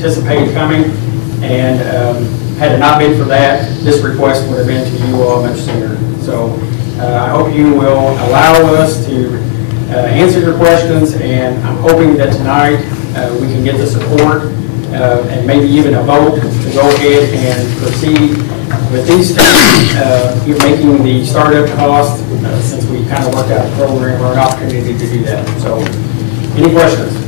anticipated coming, and had it not been for that, this request would have been to you all much sooner. So I hope you will allow us to answer your questions, and I'm hoping that tonight we can get the support and maybe even a vote to go ahead and proceed with these steps. You're making the startup cost, since we kind of worked out the program, or an opportunity to do that. So, any questions?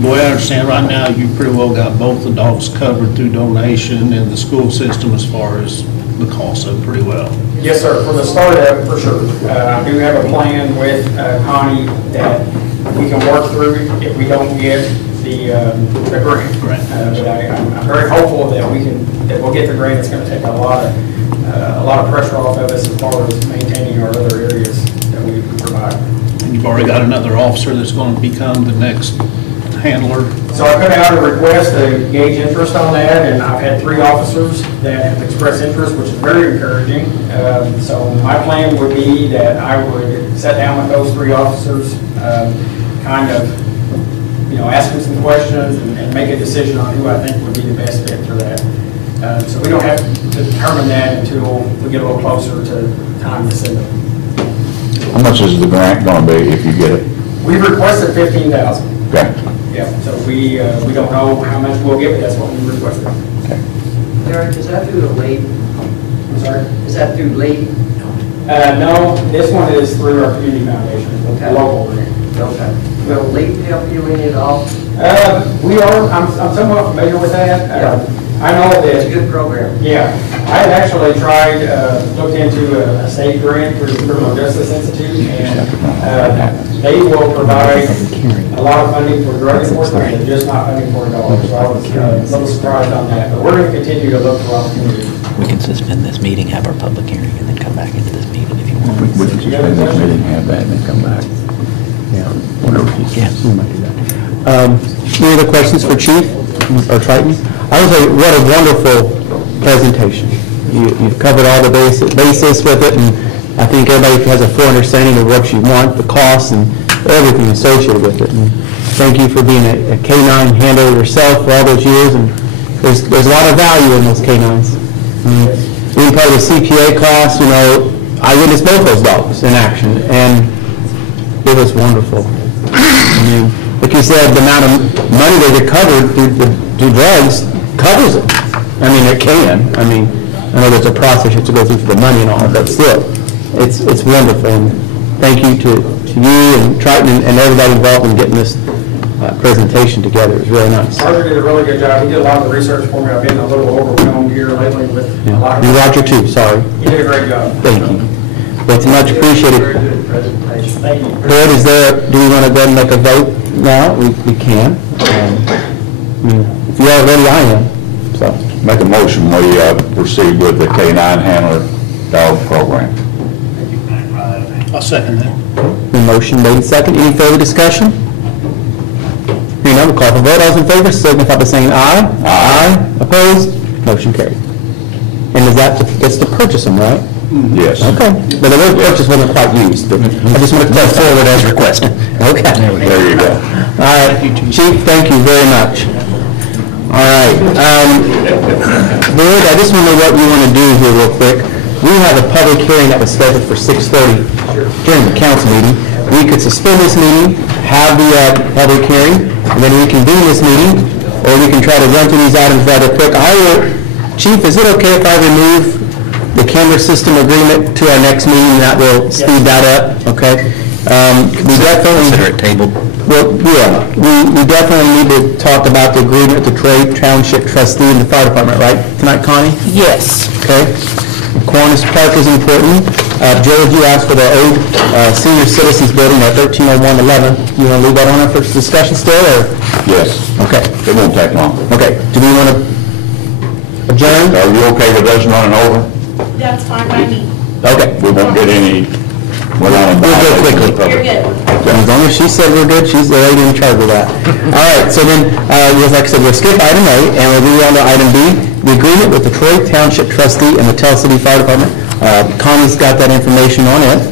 The way I understand right now, you pretty well got both the dogs covered through donation and the school system as far as the cost of it pretty well. Yes, sir. For the startup, for sure. I do have a plan with Connie that we can work through if we don't get the grant. But I'm very hopeful that we'll get the grant. It's going to take a lot of pressure off of us as far as maintaining our other areas that we provide. And you've already got another officer that's going to become the next handler. So I put out a request to gauge interest on that, and I've had 3 officers that have expressed interest, which is very encouraging. So my plan would be that I would sit down with those 3 officers, kind of, ask them some questions and make a decision on who I think would be the best fit for that. So we don't have to determine that until we get a little closer to time to send them. How much is the grant going to be if you get it? We've requested $15,000. Okay. Yeah, so we don't know how much we'll get, but that's what we requested. Okay. Derek, is that through the league? I'm sorry? Is that through league? No, this one is through our community foundation, Okay. local grant. Okay. Will league help you in it all? We are, I'm somewhat familiar with that. I know that. It's a good program. Yeah, I had actually tried, looked into a state grant through the Criminal Justice Institute, and they will provide a lot of funding for drug enforcement, and just not funding for dogs. So I was a little surprised on that, but we're going to continue to look for opportunities. We can suspend this meeting, have our public hearing, and then come back into this meeting if you want. We can suspend this meeting, have that, and then come back. Yeah, whatever you Yeah. might do that. Any other questions for Chief or Triton? I would say, what a wonderful presentation. You've covered all the basis with it, and I think everybody has a full understanding of what you want, the costs, and everything associated with it. And thank you for being a K-9 handler yourself for all those years, and there's a lot of value in those K-9s. Being part of the CPA class, I witnessed both those dogs in action, and it was wonderful. Like you said, the amount of money they recovered through drugs covers it. It can. I know there's a process you have to go through for the money and all, but still, it's wonderful. And thank you to you and Triton and everybody involved in getting this presentation together. It was really nice. Roger did a really good job. He did a lot of the research for me. I've been a little overwhelmed here lately with a lot of... And Roger too, sorry. He did a great job. Thank you. It's much appreciated. Very good presentation. Thank you. Board, do we want to go ahead and make a vote now? We can. If you are ready, I am. So Make a motion, we proceed with the K-9 handler dog program. I'll second that. the motion made second. Any further discussion? Hearing none, we'll call for vote. All those in favor signify by saying aye. Aye. Opposed? Motion carried. And is that gets to purchase them, right? Yes. Okay. But the word purchase wasn't quite used, but I just want to go forward as requested. Okay. There you go. All right. Chief, thank you very much. All right. Board, I just want to know what you want to do here real quick. We have a public hearing that was scheduled for 6:30 during the council meeting. We could suspend this meeting, have the public hearing, and then reconvene this meeting, or we can try to run through these items rather quick. Chief, is it okay if I remove the camera system agreement to our next meeting? That will speed that up, okay? We definitely Consider it tabled. Well, yeah, we definitely need to talk about the agreement with the Troy Township trustee and the fire department, right, tonight, Connie? Yes. Okay. Kiwanis Park is important. Joe, you asked for the old senior citizens building at 130111. You want to leave that on our first discussion still, or? Yes. Okay. It won't take long. Okay. Do we want to adjourn? Are you okay with us running over? That's fine by me. Okay. We won't get any... We'll go quickly. You're good. As long as she said we're good, she's the lady in charge of that. All right, so then, like I said, we'll skip item A, and we'll move on to item B, the agreement with the Troy Township trustee and the Tell City Fire Department. Connie's got that information on it.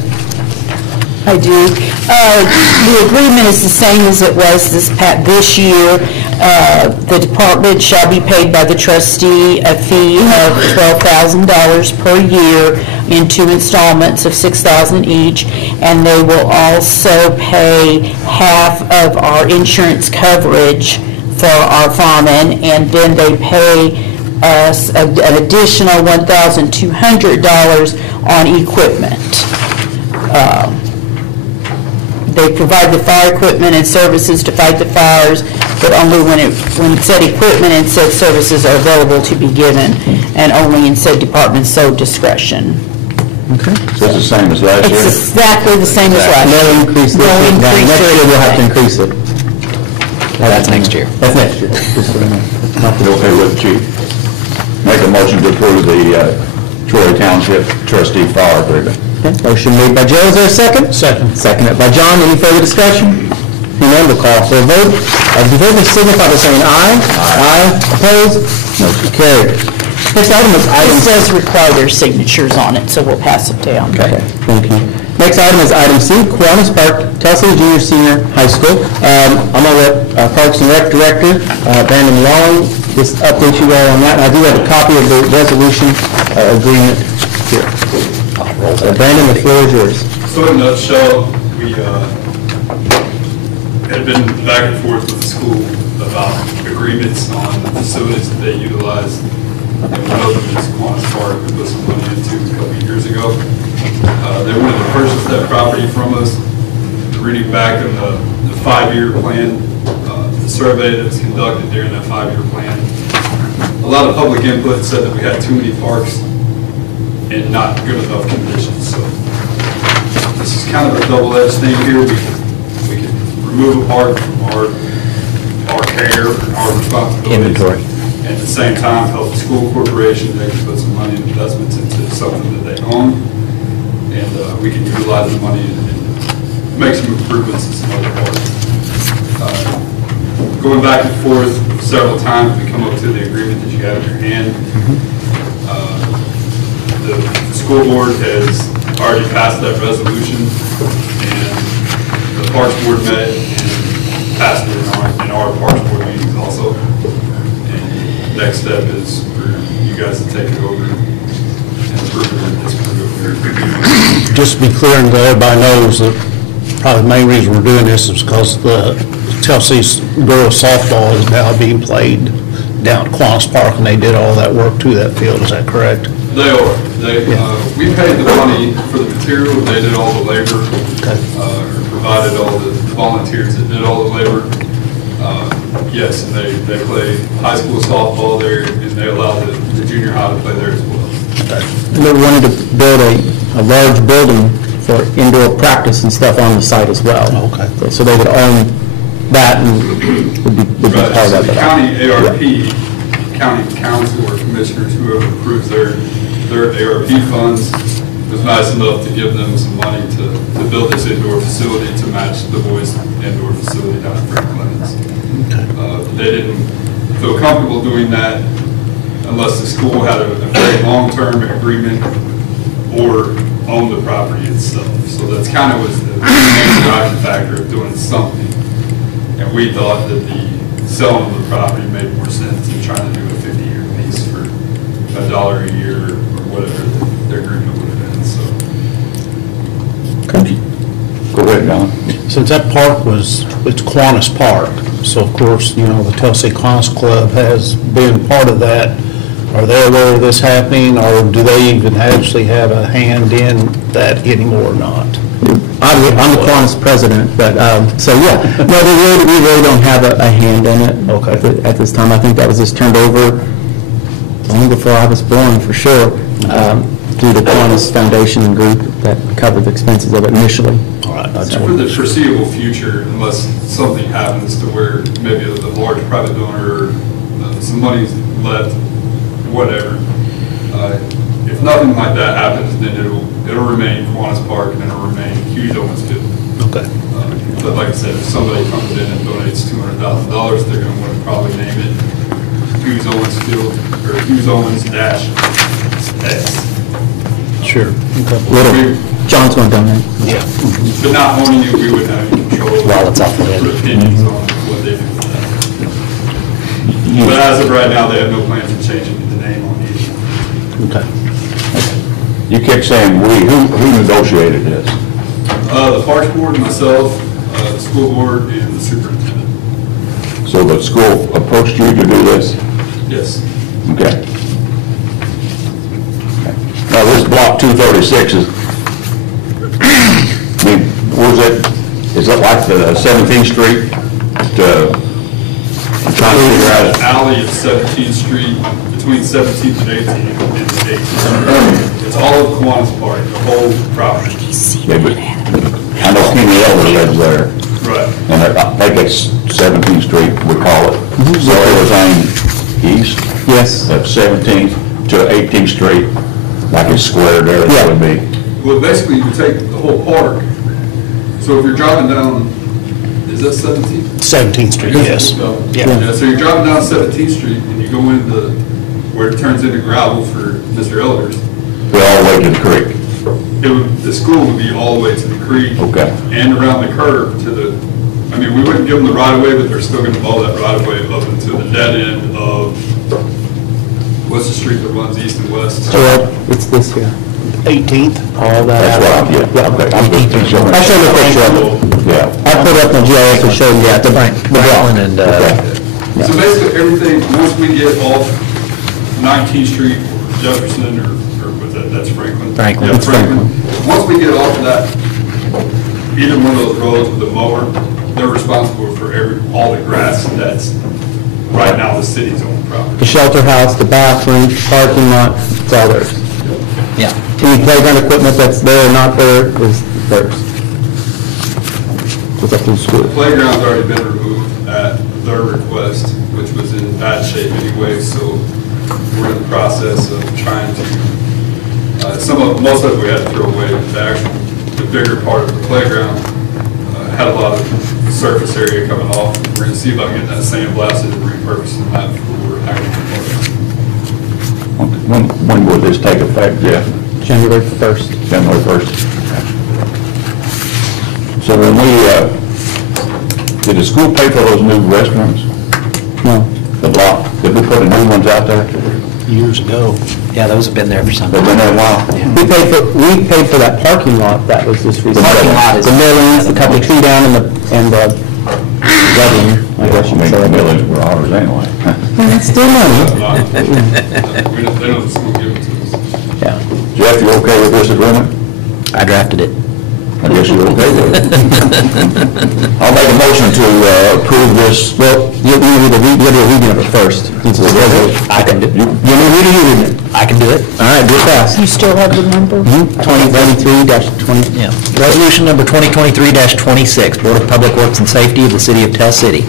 I do. The agreement is the same as it was this year. the department shall be paid by the trustee a fee of $12,000 per year in 2 installments of $6,000 each, and they will also pay half of our insurance coverage for our firemen, and then they pay us an additional $1,200 on equipment. They provide the fire equipment and services to fight the fires, but only when it said equipment and said services are available to be given, and only in said department's sole discretion. So it's the same as last year? It's exactly the same as last No year. increase this No year. Now, increase next or year we'll have to anything. increase it. That's next year. That's next year. Just so you know. You okay with it, Chief? Make a motion to approve the Troy Township trustee fire agreement. Okay, motion made by Joe, is there a second? Second. Seconded by John, any further discussion? Hearing none, we'll call for a vote. As the vote is signify by saying aye. Aye. Opposed? Motion carried. Next item is item... This does require their signatures on it, so we'll pass it down. Okay, thank you. Next item is item C, Kiwanis Park, Telsey Junior Senior High School. I'm going to let Parks and Rec Director, Brandon Long, just update you all on that. I do have a copy of the resolution agreement here. So Brandon, the floor is yours. So in a nutshell, we had been back and forth with the school about agreements on the facilities that they utilize. And one of them is Kiwanis Park, we put some money into a couple of years ago. They wanted to purchase that property from us. Reading back on the 5-year plan, the survey that was conducted during that 5-year plan, a lot of public input said that we had too many parks in not good enough conditions. So this is kind of a double-edged thing here. We can remove a park from our care, our responsibilities. Inventory. And at the same time, help the school corporation. They can put some money and investments into something that they own. And we can utilize the money and make some improvements in some other parts. Going back and forth several times, we come up to the agreement that you have in your hand. The school board has already passed that resolution, and the Parks Board met and passed it in our Parks Board meetings also. And next step is for you guys to take it over and approve it and disapprove it. Just to be clear and that everybody knows that probably the main reason we're doing this is because the Telsey girls softball is now being played down at Kiwanis Park, and they did all that work to that field. Is that correct? They are. We paid the money for the material. They did all the labor. Provided all the volunteers that did all the labor. Yes, and they play high school softball there, and they allow the junior high to play there as well. They wanted to build a large building for indoor practice and stuff on the site as well. Okay. So they would own that and would be Right, part so of the it. county ARP, county council or commissioners, whoever approves their ARP funds, was nice enough to give them some money to build this indoor facility to match the boys' indoor facility down at Frank Clemens. They didn't feel comfortable doing that unless the school had a very long-term agreement or owned the property itself. So that's kind of was the main driving factor of doing something. And we thought that the selling of the property made more sense than trying to do a 50-year lease for $1 a year or whatever their agreement would have been, so. Go ahead, John. Since that park it's Kiwanis Park, so of course, the Telsey Kiwanis Club has been part of that. Are they aware of this happening, or do they even actually have a hand in that anymore or not? I'm the Kiwanis president, but, so yeah. No, we really don't have a hand in it at this time. I think that was just turned over long before I was born, for sure, through the Kiwanis Foundation and group that covered the expenses of it initially. All right. For the foreseeable future, unless something happens to where maybe a large private donor or some money's left, whatever. If nothing like that happens, then it'll remain Kiwanis Park and it'll remain Hughes Owens Field. Okay. But like I said, if somebody comes in and donates $200,000, they're going to want to probably name it Hughes Owens Field or Hughes Owens Dash X. Sure. John's going to donate. Yeah. But not owning it, we wouldn't have any control. While it's off the lid. Opinions on what they do with you, But as of right now, they have no plans of changing the name on either. Okay. you kept saying we, who negotiated this? The Parks Board, myself, the school board, and the superintendent. So the school approached you to do this? Yes. Okay. Now, this block 236 is, I mean, where's it, is it like the 17th Street? I'm trying to figure out. Alley of 17th Street, between 17th and 18th, and 18th. It's all of Kiwanis Park, the whole property. Yeah, but I know Kenny Elder lives there, Right. and I think it's 17th Street, we call it. So everything east Yes. of 17th to 18th Street, like it's squared there, that would be. Well, basically, you take the whole park. So if you're driving down, is that 17th? 17th Street, yes. Yeah, so you're driving down 17th Street and you go into where it turns into gravel for Mr. Elder's. Go all the way to the creek. It would, the school would be all the way to the creek. Okay. And around the curve to the, I mean, we wouldn't give them the right of way, but they're still gonna follow that right of way up into the dead end of, what's the street that runs east and west? So it's this here. 18th? All that. That's what I'm getting. Okay, I'm just showing. I'll show you a picture of it. Yeah. I put it up on GIS to show you that. The Franklin and, So basically, everything, once we get off 19th Street, or Jefferson, or what's that, that's Franklin? Franklin. Yeah, It's Franklin. Once we get off of that, either one of those roads with a mower, they're responsible for all the grass that's right now the city's own property. The shelter house, the bathroom, parking lot, it's all theirs. yeah. Any playground equipment that's there or not there is theirs. It's up to the school. The playground's already been removed at their request, which was in bad shape anyway, so we're in the process of trying to, most of it we had to throw away. The bigger part of the playground had a lot of surface area coming off. We're gonna see if I can get that sandblasted and repurposed that for agriculture. When will this take effect, Jeff? January 1st. January 1st? So when did the school pay for those new restrooms? No. The block, did we put the new ones out there? Years ago. Yeah, those have been there for some They've been time. there a while? We paid for that parking lot that was just recently. The parking lot is- The millings, the couple tree down and the wedding, I guess you I could mean, say. the millings were ours anyway. It's still money. They don't just want to give it to us. Yeah. Jeff, you okay with this agreement? I drafted it. I guess you're okay with it. I'll make a motion to approve this. Well, you need to read a reading of it first. I can do, You need to read it. I can do it. All right, do it fast. You still have the number? 2023-20. Yeah. Resolution number 2023-26, Board of Public Works and Safety of the City of Tell City.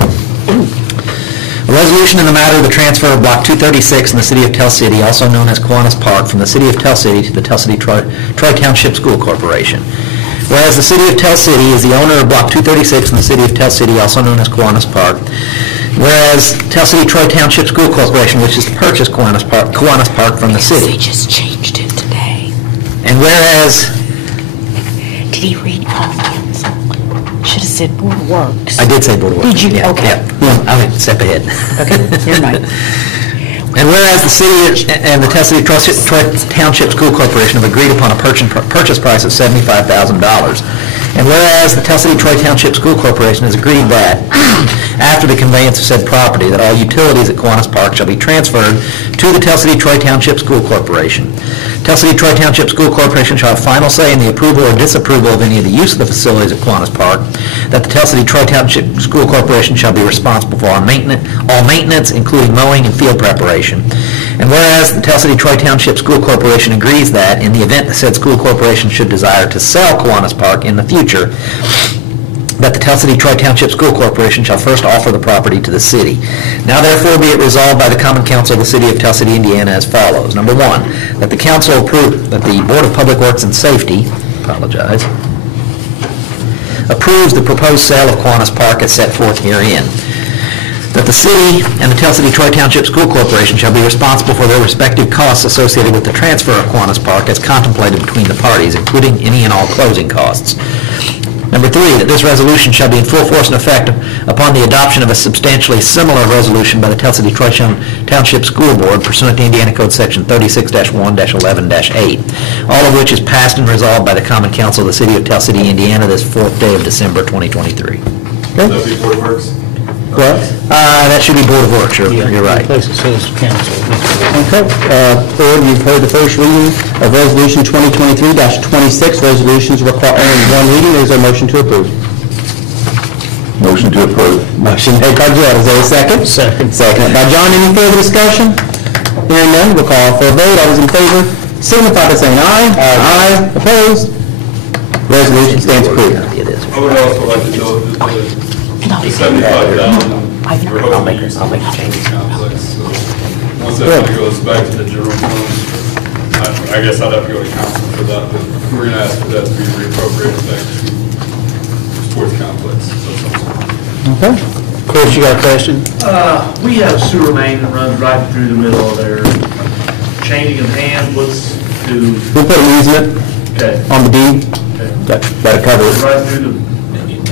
A resolution in the matter of the transfer of Block 236 in the City of Tell City, also known as Kiwanis Park, from the City of Tell City to the Tell City Troy Township School Corporation. Whereas the City of Tell City is the owner of Block 236 in the City of Tell City, also known as Kiwanis Park. Whereas Tell City Troy Township School Corporation wishes to purchase Kiwanis Park from the city. We just changed it today. And whereas Did he read common council? Should have said Board of Works. I did say Board of Works. Did you? Yeah, Okay. Yeah, I mean, step ahead. Okay, you're right. And whereas the city and the Tell City Troy Township School Corporation have agreed upon a purchase price of $75,000. And whereas the Tell City Troy Township School Corporation has agreed that, after the conveyance of said property, that all utilities at Kiwanis Park shall be transferred to the Tell City Troy Township School Corporation. Tell City Troy Township School Corporation shall have final say in the approval or disapproval of any of the use of the facilities at Kiwanis Park, that the Tell City Troy Township School Corporation shall be responsible for all maintenance, including mowing and field preparation. And whereas the Tell City Troy Township School Corporation agrees that, in the event the said school corporation should desire to sell Kiwanis Park in the future, that the Tell City Troy Township School Corporation shall first offer the property to the city. Now therefore be it resolved by the Common Council of the City of Tell City, Indiana as follows. Number one, that the council approve, that the Board of Public Works and Safety, approves the proposed sale of Kiwanis Park as set forth herein. That the city and the Tell City Troy Township School Corporation shall be responsible for their respective costs associated with the transfer of Kiwanis Park as contemplated between the parties, including any and all closing costs. Number 3, that this resolution shall be in full force and effect upon the adoption of a substantially similar resolution by the Tell City Troy Township School Board pursuant to Indiana Code Section 36-1-11-8, all of which is passed and resolved by the Common Council of the City of Tell City, Indiana, this 4th day of December 2023. That'd be Board of Works. Correct? That should be Board of Works, you're right. Place it says council. Okay, Board, you've heard the first reading of Resolution 2023-26, resolutions requiring one reading. Is there a motion to approve? Motion to approve. Motion made by Joe, is there a second? Second. Second by John, any further discussion? Hearing none, we'll call for a vote. All those in favor signify by saying aye. Aye. Opposed? Resolution stands approved. It is. I would also like to note that the 75,000, we're hoping to use the complex, so once that money goes back to the general fund, I guess I'd have to go to council for that, but we're gonna ask for that to be reappropriated back to sports complex. Okay. Chris, you got a question? We have a sewer main that runs right through the middle of there. Changing of hands, what's to, We'll put an easement okay, on the deed. That'll cover it. right through the,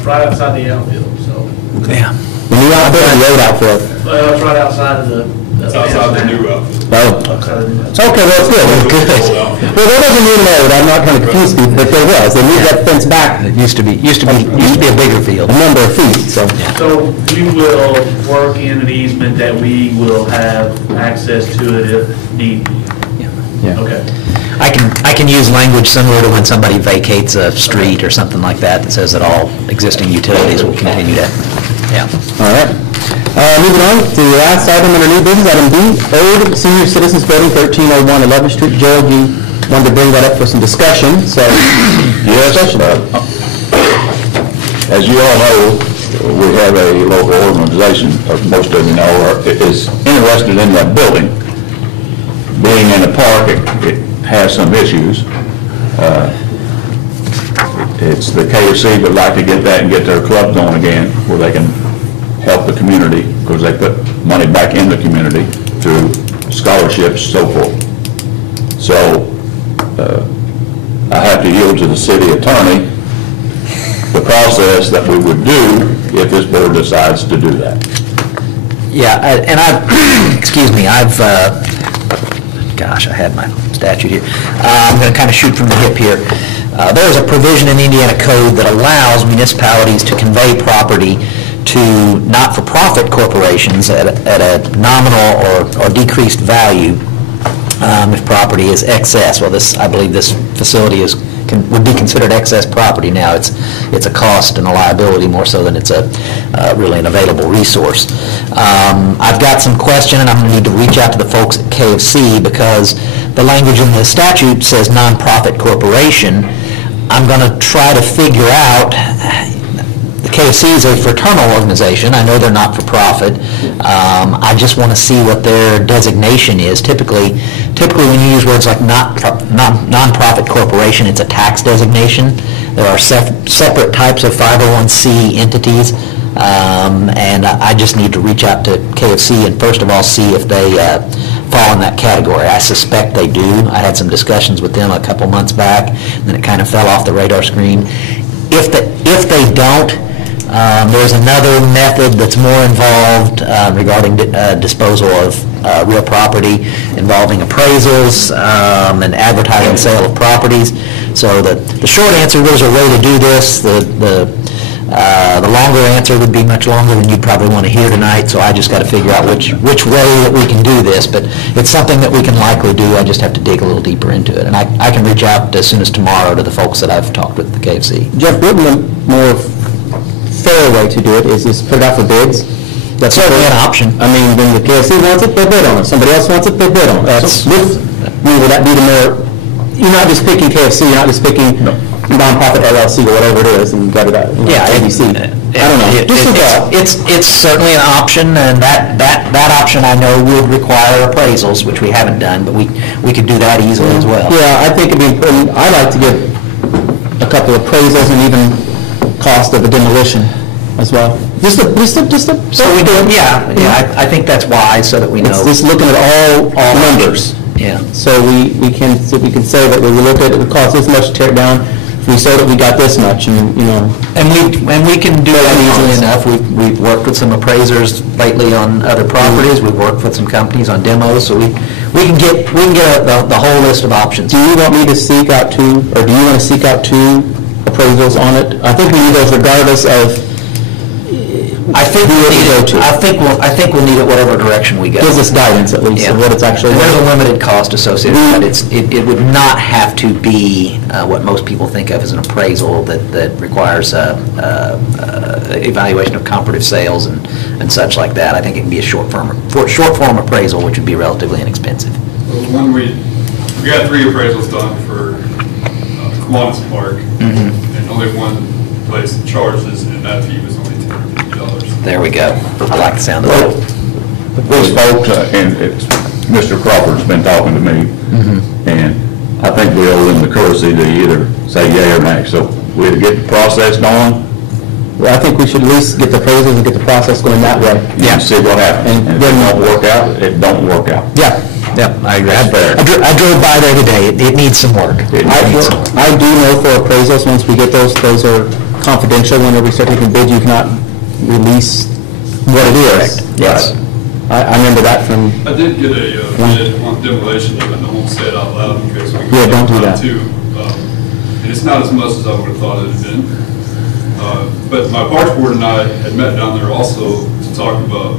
right outside the outfield, so. Yeah. The new outfit or the old outfit? Well, it's right outside of the. It's outside the new outfit. Oh. Outside of the. Okay, well, that's good. Well, there wasn't even old, I'm not trying to confuse people, but there was. They moved that fence back It used to be a bigger field. a number of feet, so. So we will work in an easement that we will have access to it if need be. Yeah. Okay. I can use language similar to when somebody vacates a street or something like that says that all existing utilities will continue to, yeah. All right. Moving on to the last item under new business, item B, Old Senior Citizens Building, 1301 11th Street. Joel, you wanted to bring that up for some discussion, so. Yes, as you all know, we have a local organization, most of you know, is interested in that building. Being in the park, it has some issues. It's the KFC would like to get that and get their club going again, where they can help the community, because they put money back in the community through scholarships, so forth. So, I have to yield to the city attorney the process that we would do if this board decides to do that. Yeah, and I've, excuse me, gosh, I had my statute here. I'm going to kind of shoot from the hip here. There is a provision in the Indiana Code that allows municipalities to convey property to not-for-profit corporations at a nominal or decreased value if property is excess. Well, I believe this facility would be considered excess property now. It's a cost and a liability more so than it's really an available resource. I've got some question, and I'm going to need to reach out to the folks at KFC because the language in the statute says nonprofit corporation. I'm going to try to figure out. The KFC is a fraternal organization. I know they're not for profit. I just want to see what their designation is. Typically when you use words like nonprofit corporation, it's a tax designation. There are separate types of 501c entities, and I just need to reach out to KFC and first of all see if they fall in that category. I suspect they do. I had some discussions with them a couple months back, and then it kind of fell off the radar screen. If they don't, there's another method that's more involved regarding disposal of real property, involving appraisals and advertising sale of properties. So the short answer, there's a way to do this. The longer answer would be much longer than you'd probably want to hear tonight, so I just got to figure out which way that we can do this. But it's something that we can likely do. I just have to dig a little deeper into it. And I can reach out as soon as tomorrow to the folks that I've talked with at the KFC. Jeff, wouldn't the more fair way to do it is just put it out for bids? That's certainly an option. I mean, when the KFC wants it, they bid on it. Somebody else wants it, they bid on it. Would that be the more, you're not just picking KFC, you're not just picking nonprofit LLC or whatever it is, and get it out, ABC. I don't know. It's certainly an option, and that option I know would require appraisals, which we haven't done, but we could do that easily as well. Yeah, I think it'd be important. I'd like to get a couple of appraisals and even cost of a demolition as well. Just a. So we do, I think that's wise, so that we know. It's just looking at all numbers. Yeah. So we can say that when we look at it, it costs this much to tear it down we sold it, we got this much, and, you know. And we can do that easily enough. We've worked with some appraisers lately on other properties, we've worked with some companies on demos, so we can get the whole list of options. Do you want me to seek out two, or do you want to seek out two appraisals on it? I think we need those regardless of I think who we'll we need go it, to. I think we'll need it whatever direction we go. Gives us guidance at least of Yeah. what it's actually And there's a worth. limited cost associated with it. It would not have to be what most people think of as an appraisal that requires evaluation of comparative sales and such like that. I think it can be a short form appraisal, which would be relatively inexpensive. When we got 3 appraisals done for Kiwanis Park, and only one place charges, and that fee was only $250. There we go. I like the sound of that. Those folks, and Mr. Crawford's been talking to me, and I think we owe them the courtesy to either say yea or nay. So we'll get the process going, Well, I think we should at least get the appraisals and get the process going that way. and see what happens. And And if it don't work out, it don't work out. Yeah. Yeah, I agree. That's fair. I drove by there today. It needs some work. It needs some. I do know for appraisals, once we get those are confidential. Whenever we start taking bids, you cannot release what it is. Correct. Yes. I remember that from, I did get a bid on demolition, even I won't say it out loud in case we go. Yeah, don't do that. Too. And it's not as much as I would have thought it had been. But my parks board and I had met down there also to talk about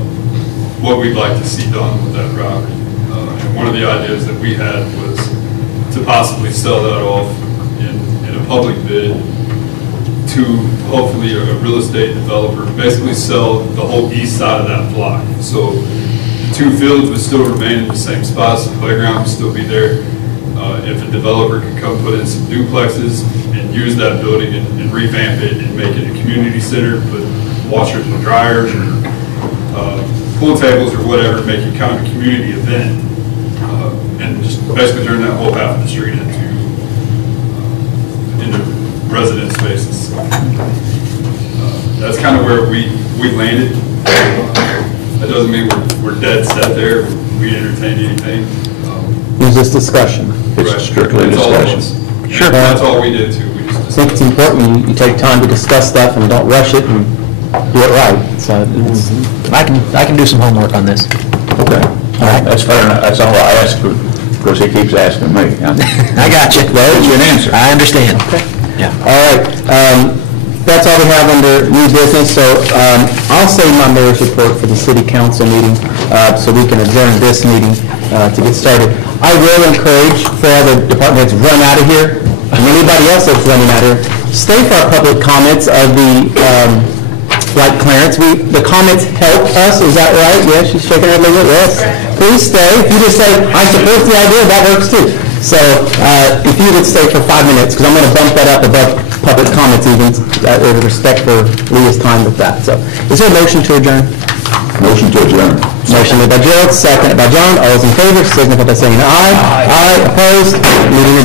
what we'd like to see done with that property. And one of the ideas that we had was to possibly sell that off in a public bid to hopefully a real estate developer, basically sell the whole east side of that block. So the 2 fields would still remain in the same spots, the playground would still be there. If a developer could come put in some duplexes and use that building and revamp it and make it a community center, put washers and dryers or pool tables or whatever, make it kind of a community event. And just basically turn that whole half of the street into resident spaces. That's kind of where we landed. That doesn't mean we're dead set there. We entertain anything. there's this discussion. It's Right. strictly That's all it discussion. was. Sure. That's all we did too. We just I think it's important you take time to discuss stuff and don't rush it and do it right. So it's, I can do some homework on this. Okay. That's fair enough. That's all I ask, because he keeps asking me. I got you. Well, it's an answer. I understand. Yeah. all right. That's all we have under new business. So I'll save my mayor's report for the city council meeting so we can adjourn this meeting to get started. I will encourage for all the department heads run out of here, and anybody else that's running out of here, stay for our public comments of the, like Clarence, the comments help us, is that right? Yes, she's shaking her head, yes. Please stay. If you just say, I support the idea, that works too. So if you would stay for 5 minutes, because I'm going to bump that up above public comments even, out of respect for Leah's time with that. So is there a motion to adjourn? Motion to adjourn. Motion made by Gerald, seconded by John. All those in favor, signify by saying aye. Aye. Opposed? Meeting adjourned.